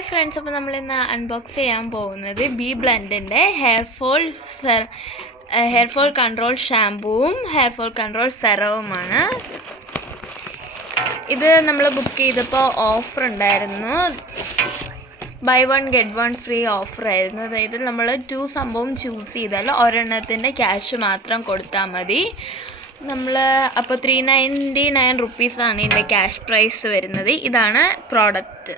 Hi friends, അപ്പോൾ നമ്മളിന്ന് അൺബോക്സ് ചെയ്യാൻ പോകുന്നത് ബി ബ്ലെൻഡിൻ്റെ ഹെയർ ഫോൾ കൺട്രോൾ ഷാമ്പൂവും ഹെയർ ഫോൾ കൺട്രോൾ സെറവുമാണ്. ഇത് നമ്മൾ ബുക്ക് ചെയ്തപ്പോൾ ഓഫർ ഉണ്ടായിരുന്നു, ബൈ 1 get 1 ഫ്രീ ഓഫറായിരുന്നു. അതായത് നമ്മൾ 2 സംഭവം ചൂസ് ചെയ്താൽ ഒരെണ്ണത്തിൻ്റെ ക്യാഷ് മാത്രം കൊടുത്താൽ മതി. നമ്മൾ അപ്പോൾ 399 റുപ്പീസാണ് ഇതിൻ്റെ ക്യാഷ് പ്രൈസ് വരുന്നത്. ഇതാണ് പ്രോഡക്റ്റ്.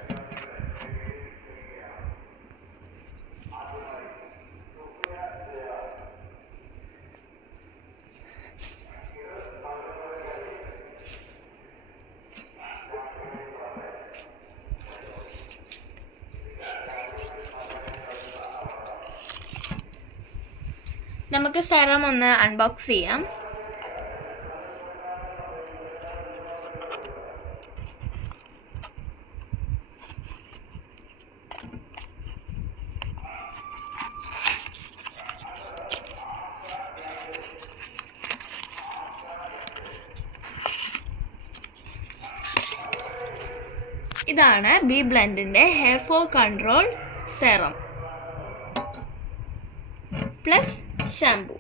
നമുക്ക് സെറം ഒന്ന് അൺബോക്സ് ചെയ്യാം. ഇതാണ് ബി ബ്ലെൻഡിൻ്റെ hair fall control serum plus shampoo.